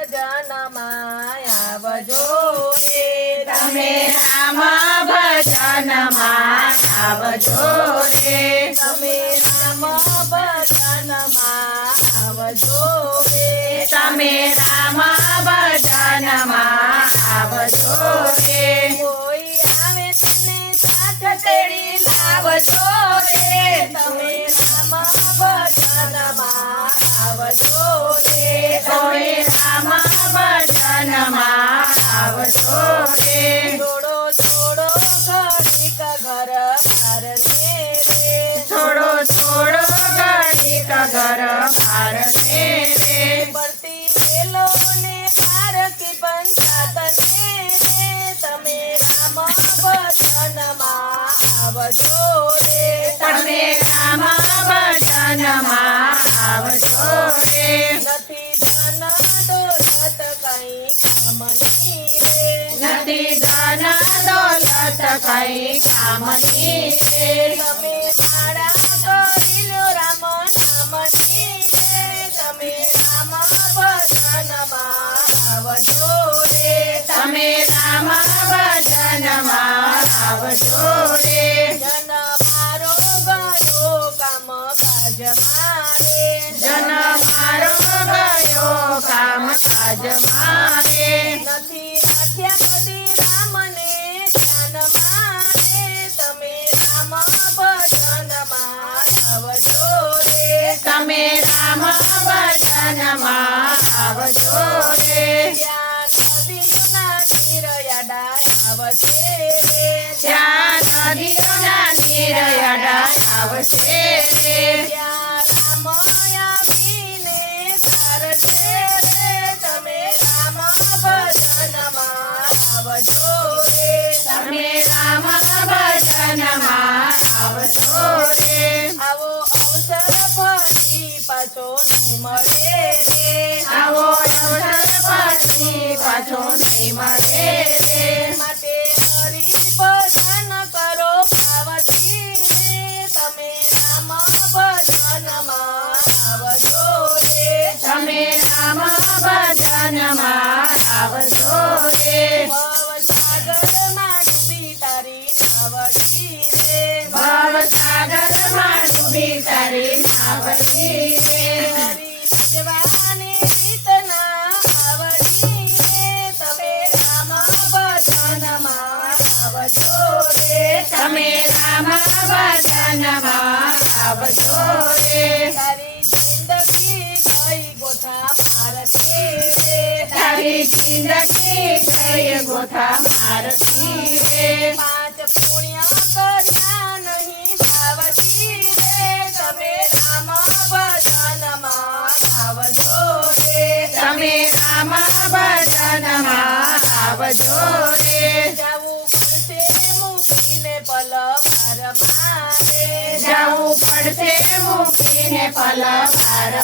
ભજનમાં આવજો રે તમે રામ ભજનમાં આવજો રે તમે રામ ભજનમાં આવજો રે તમે રામ ભજનમાં આવજો રે કોઈ આવે તને સાથ તેડી લાવજો રે તમે રામ ભજનમાં આવજો રે કોઈ રામ ભજનમાં આવજો રે થોડો થોડો ઘડીક ઘર બાર રે થોડો થોડો ઘડીક ઘર બાર રે પડતી વેલો ને પારકી પંચાત ને રે તમે રામ ભજનમાં આવજો રે તમે રામ ભજનમાં આવજો રે નથી ધન દોલત કઈ કામની રે નથી ધન દોલત કઈ કામની રે તમે માળા કરી લો રામ નામની રે તમે રામ ભજનમાં આવજો રે તમે રામ ભજનમાં આવજો રે જન મારો ગયો કામ કાજ મારે જન મારો ગયો કામ કાજ મારે નથી રાખ્યા કદી રામને ધ્યાન મારે તમે રામ ભજનમાં આવજો રે તમે રામ ભજનમાં આવજો રે ત્યાં નદીઓના નીરયાડા આવશે રે ત્યાં નદીઓના નીર આવશે રે ત્યાં રામ આવીને તારશે રે તમે રામ ભજનમાં આવજો રે તમે રામ ભજનમાં આવજો રે આવો અવસર ફરી પાછો નહીં મળે રે આવો અવસર પછી પાછો નહીં મળે રે માટે હરિ ભજન કરો ભાવથી રે તમે રામ ભજનમાં આવજો રે તમે રામ ભજનમાં આવજો રે ભવસાગરમાં ડૂબી તારી નાવડી રે ભવસાગરમાં ડૂબી તારી નાવડી રે હરિ ભજવાની રીત ના આવડી રે તમે રામ ભજનમાં આવજો રે તમે રામ ભજનમાં આવજો રે તારી જિંદગી ગઈ ગોથા મારતી રે તારી જિંદગી ગઈ ગોથા મારતી રે પાંચ પુણ્ય કર્યા નહીં ભાવતી રે તમે રામ ભજનમાં આવજો રે તમે રામ ભજનમાં આવજો રે જાવું પડશે મૂકીને પલ મારે જવું પડશે મૂકીને પલવાર મારે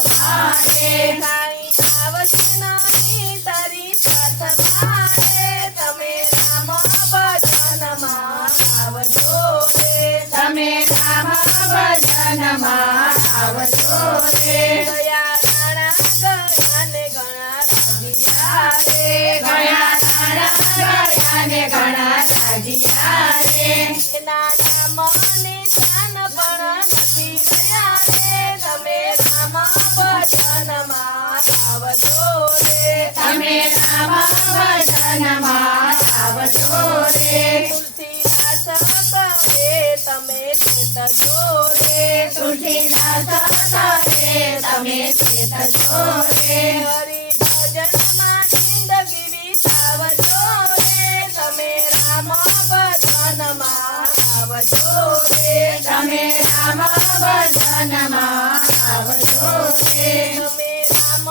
કાંઈ આવશે નહીં તારી સાથ મારે તમે રામ ભજનમાં આવજો રે તમે રામ ભજનમાં આવજો રે ગયા રાણા ગયા ને ઘણા રાજીયા રે ગયા તારા ગયા ને ઘણા રાજીયા રે એના નામ નિશાન પણ નથી રહ્યા રે તમે રામ ભજનમાં આવજો રે તમે રામ ભજનમાં આવજો રે તુલસીદાસ કહે તમે ચેતજો રે તુલસીદાસ કરે તમે ચેતજો રે હરિ ભજનમાં જિંદગી વિતાવજો રે તમે રામ ભજનમાં આવજો રે તમે રામ ભજનમાં આવજો રે તમે રામ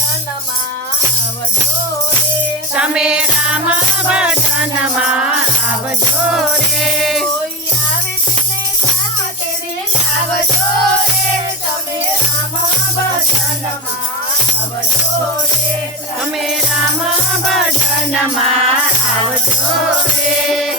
ભજનમાં આવજો રે તમે રામ ભજનમાં આવજો રે કોઈ આવે તેને સાથે તેડી લાવજો રે તમે રામ ભજનમાં આવજો રે તમે રામ ભજનમાં આવજો રે